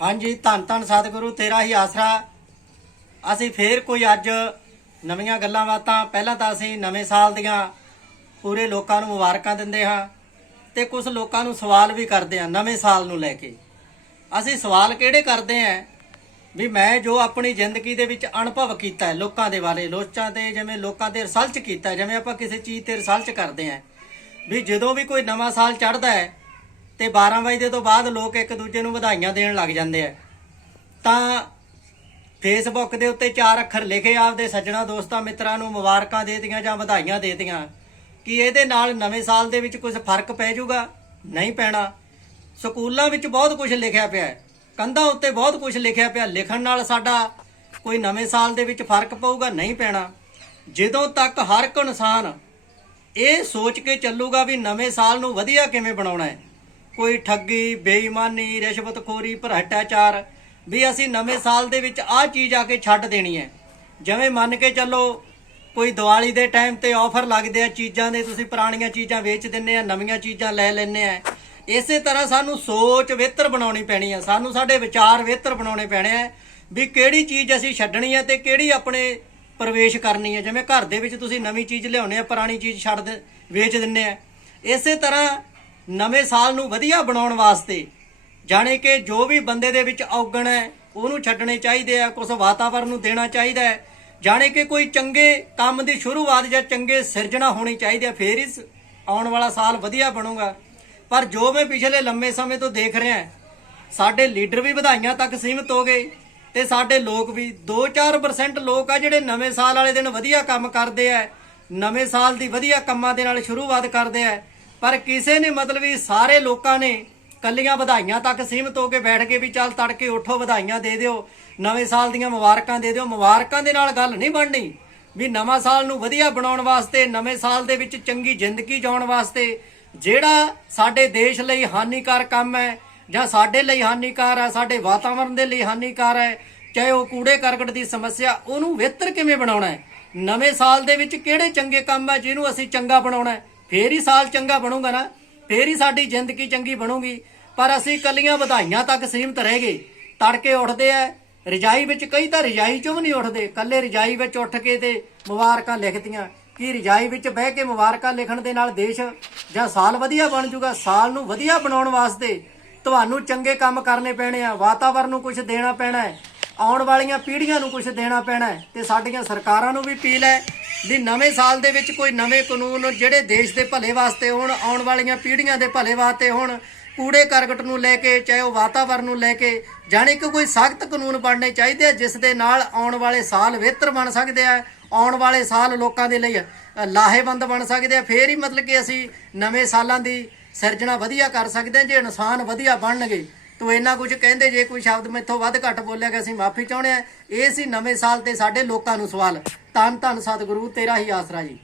ਹਾਂਜੀ, ਧੰਨ ਧੰਨ ਸਤਿਗੁਰੂ, ਤੇਰਾ ਹੀ ਆਸਰਾ। ਅਸੀਂ ਫੇਰ ਕੋਈ ਅੱਜ ਨਵੀਆਂ ਗੱਲਾਂ ਬਾਤਾਂ, ਪਹਿਲਾਂ ਤਾਂ ਅਸੀਂ ਨਵੇਂ ਸਾਲ ਦੀਆਂ ਪੂਰੇ ਲੋਕਾਂ ਨੂੰ ਮੁਬਾਰਕਾਂ ਦਿੰਦੇ ਹਾਂ ਤੇ ਕੁਝ ਲੋਕਾਂ ਨੂੰ ਸਵਾਲ ਵੀ ਕਰਦੇ ਹਾਂ ਨਵੇਂ ਸਾਲ ਨੂੰ ਲੈ ਕੇ। ਅਸੀਂ ਸਵਾਲ ਕਿਹੜੇ ਕਰਦੇ ਹਾਂ? ਵੀ ਮੈਂ ਜੋ ਆਪਣੀ ਜ਼ਿੰਦਗੀ ਦੇ ਵਿੱਚ ਅਨੁਭਵ ਕੀਤਾ ਲੋਕਾਂ ਦੇ ਬਾਰੇ, ਲੋਚਾਂ ਤੇ ਜਿਵੇਂ ਲੋਕਾਂ ਤੇ ਰਿਸਰਚ ਕੀਤਾ ਜਿਵੇਂ ਆਪਾਂ ਕਿਸੇ ਚੀਜ਼ ਤੇ ਰਿਸਰਚ ਕਰਦੇ ਹਾਂ, ਵੀ ਜਦੋਂ ਵੀ ਕੋਈ ਨਵਾਂ ਸਾਲ ਚੜ੍ਹਦਾ ਹੈ ਤੇ 12 ਵਜੇ ਤੋਂ ਬਾਅਦ ਲੋਕ ਇੱਕ ਦੂਜੇ ਨੂੰ ਵਧਾਈਆਂ ਦੇਣ ਲੱਗ ਜਾਂਦੇ ਆ। ਤਾਂ ਫੇਸਬੁੱਕ ਦੇ ਉੱਤੇ ਚਾਰ ਅੱਖਰ ਲਿਖੇ ਆਪਦੇ ਸੱਜਣਾ ਦੋਸਤਾਂ ਮਿੱਤਰਾਂ ਨੂੰ ਮੁਬਾਰਕਾਂ ਦੇਤੀਆਂ ਜਾਂ ਵਧਾਈਆਂ ਦੇਤੀਆਂ। ਕਿ ਇਹਦੇ ਨਾਲ ਨਵੇਂ ਸਾਲ ਦੇ ਵਿੱਚ ਕੁਝ ਫ਼ਰਕ ਪੈ ਜਾਊਗਾ? ਨਹੀਂ ਪੈਣਾ। ਸਕੂਲਾਂ ਵਿੱਚ ਬਹੁਤ ਕੁਝ ਲਿਖਿਆ ਪਿਆ ਹੈ। ਕੰਧਾਂ ਉੱਤੇ ਬਹੁਤ ਕੁਝ ਲਿਖਿਆ ਪਿਆ। ਲਿਖਣ ਨਾਲ ਸਾਡਾ ਕੋਈ ਨਵੇਂ ਸਾਲ ਦੇ ਵਿੱਚ ਫ਼ਰਕ ਪਊਗਾ? ਨਹੀਂ ਪੈਣਾ। ਜਦੋਂ ਤੱਕ ਹਰ ਇੱਕ ਇਨਸਾਨ ਇਹ ਸੋਚ ਕੇ ਚੱਲੂਗਾ ਵੀ ਨਵੇਂ ਸਾਲ ਨੂੰ ਵਧੀਆ ਕਿਵੇਂ ਬਣਾਉਣਾ ਹੈ ਕੋਈ ਠੱਗੀ, ਬੇਈਮਾਨੀ, ਰਿਸ਼ਵਤਖੋਰੀ, ਭ੍ਰਸ਼ਟਾਚਾਰ। ਵੀ ਅਸੀਂ ਨਵੇਂ ਸਾਲ ਦੇ ਵਿੱਚ ਆਹ ਚੀਜ਼ ਆ ਕੇ ਛੱਡ ਦੇਣੀ ਹੈ। ਜਿਵੇਂ ਮੰਨ ਕੇ ਚੱਲੋ, ਕੋਈ ਦੀਵਾਲੀ ਦੇ ਟਾਈਮ ਤੇ ਆਫਰ ਲੱਗਦੇ ਆ ਚੀਜ਼ਾਂ ਦੇ, ਤੁਸੀਂ ਪੁਰਾਣੀਆਂ ਚੀਜ਼ਾਂ ਵੇਚ ਦਿੰਨੇ ਆ, ਨਵੀਆਂ ਚੀਜ਼ਾਂ ਲੈ ਲੈਨੇ ਆ। ਇਸੇ ਤਰ੍ਹਾਂ ਸਾਨੂੰ ਸੋਚ ਬਿਹਤਰ ਬਣਾਉਣੀ ਪੈਣੀ ਆ। ਸਾਨੂੰ ਸਾਡੇ ਵਿਚਾਰ ਬਿਹਤਰ ਬਣਾਉਣੇ ਪੈਣੇ ਆ ਵੀ ਕਿਹੜੀ ਚੀਜ਼ ਅਸੀਂ ਛੱਡਣੀ ਹੈ ਤੇ ਕਿਹੜੀ ਆਪਣੇ ਪ੍ਰਵੇਸ਼ ਕਰਨੀ ਹੈ ਜਿਵੇਂ ਘਰ ਦੇ ਵਿੱਚ ਤੁਸੀਂ ਨਵੀਂ ਚੀਜ਼ ਲਿਆਉਣੇ ਆ, ਪੁਰਾਣੀ ਚੀਜ਼ ਛੱਡ ਦੇ, ਵੇਚ ਦਿੰਨੇ ਆ। ਇਸੇ ਤਰ੍ਹਾਂ ਨਵੇਂ ਸਾਲ ਨੂੰ ਵਧੀਆ ਬਣਾਉਣ ਵਾਸਤੇ। ਜਾਣੇ ਕਿ ਜੋ ਵੀ ਬੰਦੇ ਦੇ ਵਿੱਚ ਔਗਣ ਹੈ, ਉਹਨੂੰ ਛੱਡਣੇ ਚਾਹੀਦੇ ਆ ਕੁਝ ਵਾਤਾਵਰਨ ਨੂੰ ਦੇਣਾ ਚਾਹੀਦਾ ਹੈ। ਜਾਣੇ ਕਿ ਕੋਈ ਚੰਗੇ ਕੰਮ ਦੀ ਸ਼ੁਰੂਆਤ ਜਾਂ ਚੰਗੇ ਸਿਰਜਣਾ ਹੋਣੀ ਚਾਹੀਦੀ ਹੈ, ਫੇਰ ਹੀ ਸ- ਆਉਣ ਵਾਲਾ ਸਾਲ ਵਧੀਆ ਬਣੂਗਾ। ਪਰ ਜੋ ਮੈਂ ਪਿਛਲੇ ਲੰਮੇ ਸਮੇਂ ਤੋਂ ਦੇਖ ਰਿਹਾ ਸਾਡੇ ਲੀਡਰ ਵੀ ਵਧਾਈਆਂ ਤੱਕ ਸੀਮਿਤ ਹੋ ਗਏ ਤੇ ਸਾਡੇ ਲੋਕ ਵੀ 2-4% ਲੋਕ ਆ ਜਿਹੜੇ ਨਵੇਂ ਸਾਲ ਵਾਲੇ ਦਿਨ ਵਧੀਆ ਕੰਮ ਕਰਦੇ ਆ, ਨਵੇਂ ਸਾਲ ਦੀ ਵਧੀਆ ਕੰਮਾਂ ਦੇ ਨਾਲ ਸ਼ੁਰੂਆਤ ਕਰਦੇ ਆ। ਪਰ ਕਿਸੇ ਨੇ ਮਤਲਬ ਵੀ ਸਾਰੇ ਲੋਕਾਂ ਨੇ ਕੱਲੀਆਂ ਵਧਾਈਆਂ ਤੱਕ ਸੀਮਿਤ ਹੋ ਕੇ ਬੈਠ ਕੇ ਵੀ ਚੱਲ ਤੜਕੇ ਉੱਠੋ, ਵਧਾਈਆਂ ਦੇ ਦਿਓ, ਨਵੇਂ ਸਾਲ ਦੀਆਂ ਮੁਬਾਰਕਾਂ ਦੇ ਦਿਓ। ਮੁਬਾਰਕਾਂ ਦੇ ਨਾਲ ਗੱਲ ਨਹੀਂ ਬਣਨੀ ਵੀ ਨਵਾਂ ਸਾਲ ਨੂੰ ਵਧੀਆ ਬਣਾਉਣ ਵਾਸਤੇ, ਨਵੇਂ ਸਾਲ ਦੇ ਵਿੱਚ ਚੰਗੀ ਜ਼ਿੰਦਗੀ ਜਿਉਣ ਵਾਸਤੇ ਜਿਹੜਾ ਸਾਡੇ ਦੇਸ਼ ਲਈ ਹਾਨੀਕਾਰ ਕੰਮ ਹੈ ਜਾਂ ਸਾਡੇ ਲਈ ਹਾਨੀਕਾਰ ਹੈ, ਸਾਡੇ ਵਾਤਾਵਰਣ ਦੇ ਲਈ ਹਾਨੀਕਾਰ ਹੈ, ਚਾਹੇ ਉਹ ਕੂੜੇ ਕਰਕਟ ਦੀ ਸਮੱਸਿਆ, ਉਹਨੂੰ ਬਿਹਤਰ ਕਿਵੇਂ ਬਣਾਉਣਾ ਹੈ? ਨਵੇਂ ਸਾਲ ਦੇ ਵਿੱਚ ਕਿਹੜੇ ਚੰਗੇ ਕੰਮ ਹੈ ਜਿਹਨੂੰ ਅਸੀਂ ਚੰਗਾ ਬਣਾਉਣਾ ਹੈ? ਫੇਰ ਹੀ ਸਾਲ ਚੰਗਾ ਬਣੂਗਾ ਨਾ, ਫੇਰ ਹੀ ਸਾਡੀ ਜ਼ਿੰਦਗੀ ਚੰਗੀ ਬਣੂਗੀ। ਪਰ ਅਸੀਂ ਕੱਲੀਆਂ ਵਧਾਈਆਂ ਤੱਕ ਸੀਮਤ ਰਹਿ ਗਏ। ਤੜਕੇ ਉੱਠਦੇ ਆ, ਰਜਾਈ ਵਿੱਚ ਕਈ ਤਾਂ ਰਜਾਈ ਚੋਂ ਵੀ ਨਹੀਂ ਉੱਠਦੇ। ਕੱਲੇ ਰਜਾਈ ਵਿੱਚ ਉੱਠ ਕੇ ਤੇ ਮੁਬਾਰਕਾਂ ਲਿਖਦੀਆਂ ਕਿ ਰਜਾਈ ਵਿੱਚ ਬਹਿ ਕੇ ਮੁਬਾਰਕਾਂ ਲਿਖਣ ਦੇ ਨਾਲ ਦੇਸ਼ ਜਾਂ ਸਾਲ ਵਧੀਆ ਬਣ ਜਾਊਗਾ ਸਾਲ ਨੂੰ ਵਧੀਆ ਬਣਾਉਣ ਵਾਸਤੇ ਤੁਹਾਨੂੰ ਚੰਗੇ ਕੰਮ ਕਰਨੇ ਪੈਣੇ ਆ। ਵਾਤਾਵਰਨ ਨੂੰ ਕੁਝ ਦੇਣਾ ਪੈਣਾ ਹੈ। ਆਉਣ ਵਾਲੀਆਂ ਪੀੜ੍ਹੀਆਂ ਨੂੰ ਕੁਝ ਦੇਣਾ ਪੈਣਾ ਹੈ। ਤੇ ਸਾਡੀਆਂ ਸਰਕਾਰਾਂ ਨੂੰ ਵੀ ਅਪੀਲ ਹੈ ਵੀ ਨਵੇਂ ਸਾਲ ਦੇ ਵਿੱਚ ਕੋਈ ਨਵੇਂ ਕਾਨੂੰਨ ਜਿਹੜੇ ਦੇਸ਼ ਦੇ ਭਲੇ ਵਾਸਤੇ ਹੋਣ, ਆਉਣ ਵਾਲੀਆਂ ਪੀੜ੍ਹੀਆਂ ਦੇ ਭਲੇ ਵਾਸਤੇ ਹੋਣ, ਕੂੜੇ ਕਰਕਟ ਨੂੰ ਲੈ ਕੇ, ਚਾਹੇ ਉਹ ਵਾਤਾਵਰਨ ਨੂੰ ਲੈ ਕੇ, ਜਾਣੀ ਕਿ ਕੋਈ ਸਖਤ ਕਾਨੂੰਨ ਬਣਨੇ ਚਾਹੀਦੇ ਆ, ਜਿਸ ਦੇ ਨਾਲ ਆਉਣ ਵਾਲੇ ਸਾਲ ਬਿਹਤਰ ਬਣ ਸਕਦੇ ਆ, ਆਉਣ ਵਾਲੇ ਸਾਲ ਲੋਕਾਂ ਦੇ ਲਈ ਲਾਹੇਵੰਦ ਬਣ ਸਕਦੇ ਆ। ਫੇਰ ਹੀ ਮਤਲਬ ਕਿ ਅਸੀਂ ਨਵੇਂ ਸਾਲਾਂ ਦੀ ਸਿਰਜਣਾ ਵਧੀਆ ਕਰ ਸਕਦੇ ਆ, ਜੇ ਇਨਸਾਨ ਵਧੀਆ ਬਣਨਗੇ। ਤੋ ਇੰਨਾ ਕੁਝ ਕਹਿੰਦੇ, ਜੇ ਕੋਈ ਸ਼ਬਦ ਮੈਥੋਂ ਵੱਧ ਘੱਟ ਬੋਲਿਆ ਗਿਆ ਅਸੀਂ ਮਾਫੀ ਚਾਹੁੰਦੇ ਆ, ਇਹ ਸੀ ਨਵੇਂ ਸਾਲ ਤੇ ਸਾਡੇ ਲੋਕਾਂ ਨੂੰ ਸਵਾਲ। ਧੰਨ ਧੰਨ ਸਤਿਗੁਰੂ ਤੇਰਾ ਹੀ ਆਸਰਾ ਜੀ।